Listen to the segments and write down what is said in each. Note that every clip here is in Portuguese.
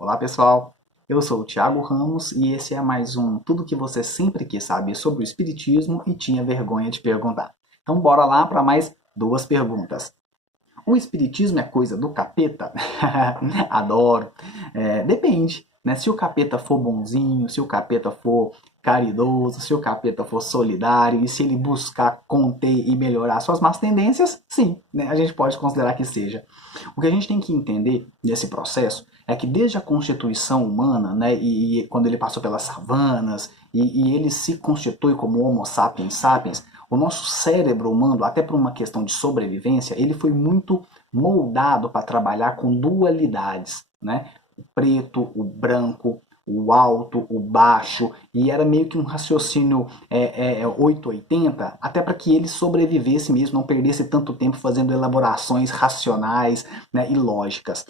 Olá pessoal, eu sou o Thiago Ramos e esse é mais um Tudo que você sempre quis saber sobre o Espiritismo e tinha vergonha de perguntar. Então bora lá para mais duas perguntas. O Espiritismo é coisa do capeta? Adoro. Depende, né? Se o capeta for bonzinho, se o capeta for caridoso, se o capeta for solidário e se ele buscar conter e melhorar suas más tendências, sim, né? A gente pode considerar que seja. O que a gente tem que entender nesse processo é que desde a constituição humana, né, e quando ele passou pelas savanas, e ele se constitui como Homo sapiens sapiens, o nosso cérebro humano, até por uma questão de sobrevivência, ele foi muito moldado para trabalhar com dualidades, né? O preto, o branco, o alto, o baixo, e era meio que um raciocínio 880, até para que ele sobrevivesse mesmo, não perdesse tanto tempo fazendo elaborações racionais, né, e lógicas.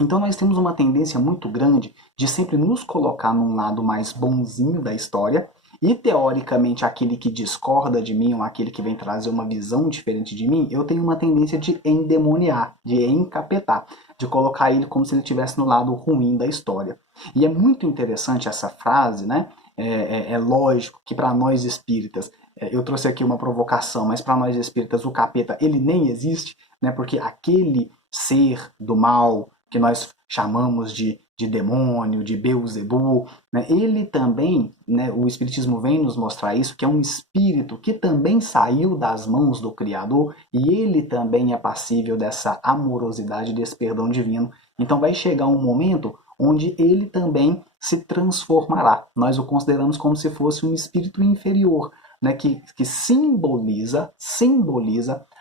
Então nós temos uma tendência muito grande de sempre nos colocar num lado mais bonzinho da história e teoricamente aquele que discorda de mim ou aquele que vem trazer uma visão diferente de mim, eu tenho uma tendência de endemoniar, de encapetar, de colocar ele como se ele estivesse no lado ruim da história. E é muito interessante essa frase, né? É lógico que para nós espíritas, eu trouxe aqui uma provocação, mas para nós espíritas o capeta ele nem existe, né? Porque aquele ser do mal que nós chamamos de demônio, de Beuzebu, né? Ele também, né, o Espiritismo vem nos mostrar isso, que é um espírito que também saiu das mãos do Criador e ele também é passível dessa amorosidade, desse perdão divino. Então vai chegar um momento onde ele também se transformará. Nós o consideramos como se fosse um espírito inferior, né, que simboliza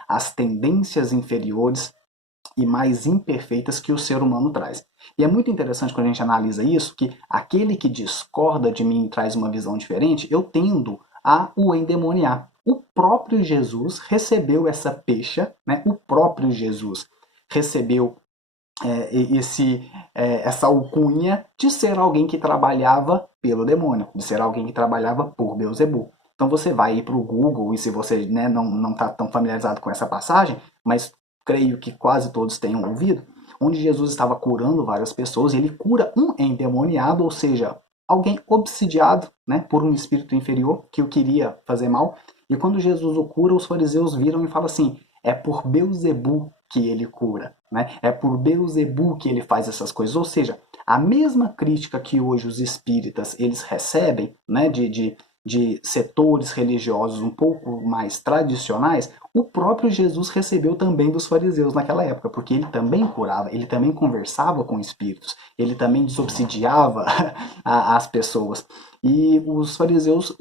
as tendências inferiores e mais imperfeitas que o ser humano traz. E é muito interessante quando a gente analisa isso, que aquele que discorda de mim e traz uma visão diferente, eu tendo a o endemoniar. O próprio Jesus recebeu essa pecha, né? O próprio Jesus recebeu essa alcunha de ser alguém que trabalhava pelo demônio, de ser alguém que trabalhava por Beuzebu. Então você vai ir para o Google, e se você, né, não está tão familiarizado com essa passagem, mas creio que quase todos tenham ouvido, onde Jesus estava curando várias pessoas, e ele cura um endemoniado, ou seja, alguém obsidiado, né, por um espírito inferior que o queria fazer mal. E quando Jesus o cura, os fariseus viram e falam assim: é por Beuzebu que ele cura, né? É por Beuzebu que ele faz essas coisas. Ou seja, a mesma crítica que hoje os espíritas eles recebem, né, de setores religiosos um pouco mais tradicionais, o próprio Jesus recebeu também dos fariseus naquela época, porque ele também curava, ele também conversava com espíritos, ele também desobsidiava as pessoas. E os fariseus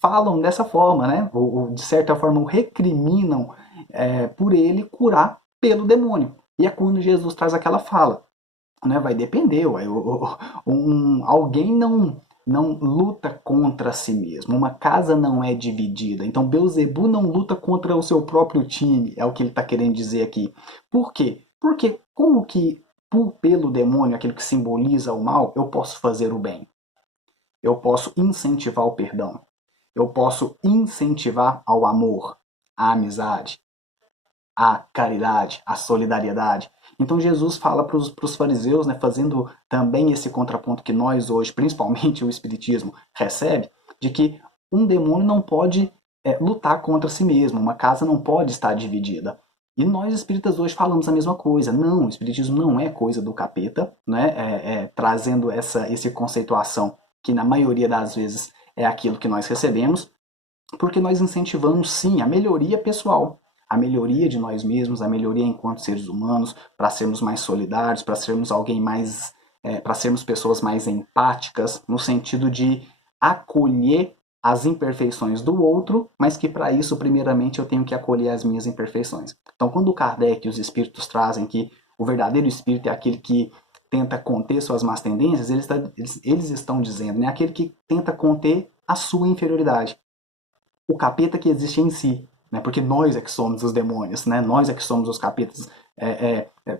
falam dessa forma, né? Ou, de certa forma, o recriminam por ele curar pelo demônio. E é quando Jesus traz aquela fala, né? Vai depender, ué, alguém não luta contra si mesmo. Uma casa não é dividida. Então Beuzebu não luta contra o seu próprio time, é o que ele está querendo dizer aqui. Por quê? Porque como que pelo demônio, aquilo que simboliza o mal, eu posso fazer o bem? Eu posso incentivar o perdão. Eu posso incentivar ao amor, à amizade, à caridade, à solidariedade. Então Jesus fala para os fariseus, né, fazendo também esse contraponto que nós hoje, principalmente o Espiritismo, recebe, de que um demônio não pode lutar contra si mesmo, uma casa não pode estar dividida. E nós espíritas hoje falamos a mesma coisa. Não, o Espiritismo não é coisa do capeta, né? Trazendo essa conceituação que na maioria das vezes é aquilo que nós recebemos, porque nós incentivamos sim a melhoria pessoal, a melhoria de nós mesmos, a melhoria enquanto seres humanos, para sermos mais solidários, para sermos alguém mais, para sermos pessoas mais empáticas, no sentido de acolher as imperfeições do outro, mas que para isso, primeiramente, eu tenho que acolher as minhas imperfeições. Então, quando o Kardec e os espíritos trazem que o verdadeiro espírito é aquele que tenta conter suas más tendências, eles estão dizendo, né, aquele que tenta conter a sua inferioridade, o capeta que existe em si, né? Porque nós é que somos os demônios, né? Nós é que somos os capetas,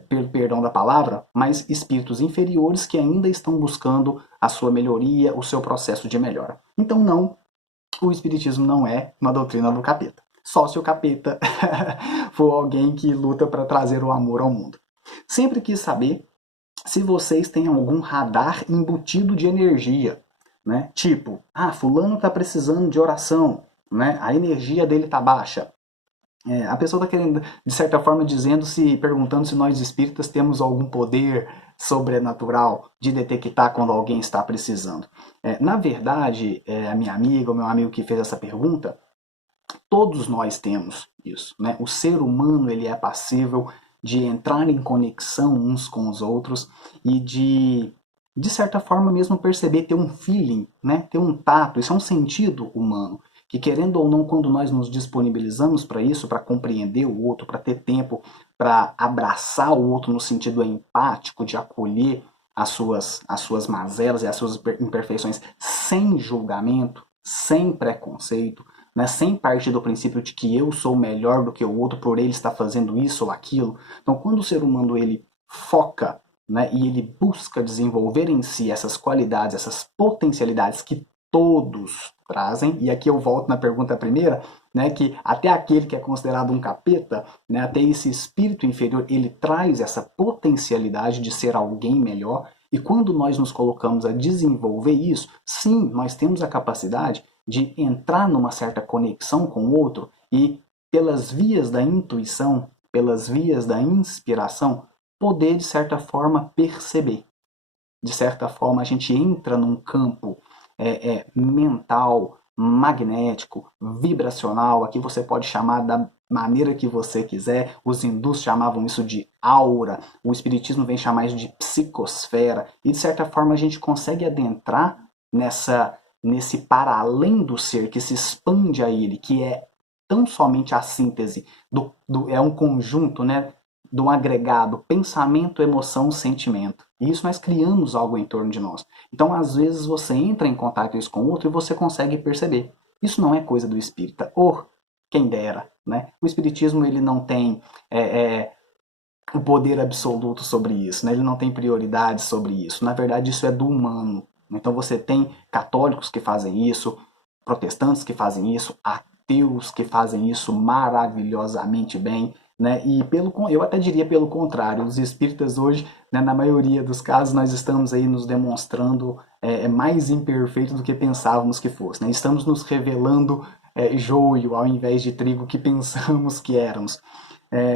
pelo perdão da palavra, mas espíritos inferiores que ainda estão buscando a sua melhoria, o seu processo de melhora. Então não, o espiritismo não é uma doutrina do capeta. Só se o capeta for alguém que luta para trazer o amor ao mundo. Sempre quis saber se vocês têm algum radar embutido de energia, né? Tipo, fulano está precisando de oração, né? A energia dele está baixa. A pessoa está querendo, de certa forma, perguntando se nós espíritas temos algum poder sobrenatural de detectar quando alguém está precisando. Na verdade, a minha amiga, o meu amigo que fez essa pergunta, todos nós temos isso, né? O ser humano ele é passível de entrar em conexão uns com os outros e de certa forma mesmo perceber, ter um feeling, né? Ter um tato, isso é um sentido humano que, querendo ou não, quando nós nos disponibilizamos para isso, para compreender o outro, para ter tempo para abraçar o outro no sentido empático, de acolher as suas mazelas e as suas imperfeições sem julgamento, sem preconceito, né, sem partir do princípio de que eu sou melhor do que o outro por ele estar fazendo isso ou aquilo. Então, quando o ser humano ele foca, né, e ele busca desenvolver em si essas qualidades, essas potencialidades que todos trazem, e aqui eu volto na pergunta primeira, né, que até aquele que é considerado um capeta, né, até esse espírito inferior, ele traz essa potencialidade de ser alguém melhor, e quando nós nos colocamos a desenvolver isso, sim, nós temos a capacidade de entrar numa certa conexão com o outro e, pelas vias da intuição, pelas vias da inspiração, poder, de certa forma, perceber. De certa forma, a gente entra num campo mental, magnético, vibracional, aqui você pode chamar da maneira que você quiser, os hindus chamavam isso de aura, o espiritismo vem chamar isso de psicosfera, e de certa forma a gente consegue adentrar nesse para além do ser que se expande a ele, que é tão somente a síntese é um conjunto, né, de um agregado pensamento, emoção, sentimento. E isso nós criamos algo em torno de nós. Então, às vezes, você entra em contato com o outro e você consegue perceber. Isso não é coisa do espírita. Ou, quem dera, né? O espiritismo ele não tem o poder absoluto sobre isso, né? Ele não tem prioridade sobre isso. Na verdade, isso é do humano. Então, você tem católicos que fazem isso, protestantes que fazem isso, ateus que fazem isso maravilhosamente bem, né? E eu até diria pelo contrário, os espíritas hoje, né, na maioria dos casos, nós estamos aí nos demonstrando mais imperfeito do que pensávamos que fosse, né? Estamos nos revelando joio ao invés de trigo que pensamos que éramos.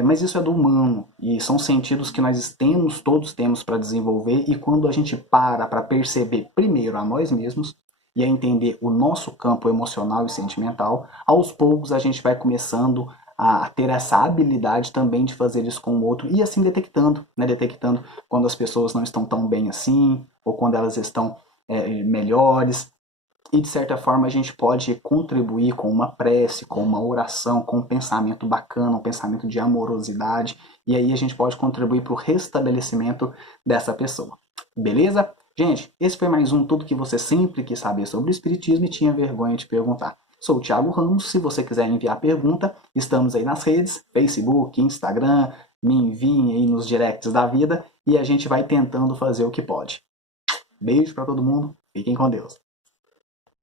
Mas isso é do humano e são sentidos que nós todos temos para desenvolver, e quando a gente para perceber primeiro a nós mesmos e a entender o nosso campo emocional e sentimental, aos poucos a gente vai começando a ter essa habilidade também de fazer isso com o outro e assim detectando, né? Detectando quando as pessoas não estão tão bem assim ou quando elas estão melhores. E de certa forma a gente pode contribuir com uma prece, com uma oração, com um pensamento bacana, um pensamento de amorosidade, e aí a gente pode contribuir para o restabelecimento dessa pessoa. Beleza? Gente, esse foi mais um Tudo que você sempre quis saber sobre o Espiritismo e tinha vergonha de perguntar. Sou o Thiago Ramos, se você quiser enviar pergunta, estamos aí nas redes, Facebook, Instagram, me enviem aí nos directs da vida e a gente vai tentando fazer o que pode. Beijo para todo mundo, fiquem com Deus.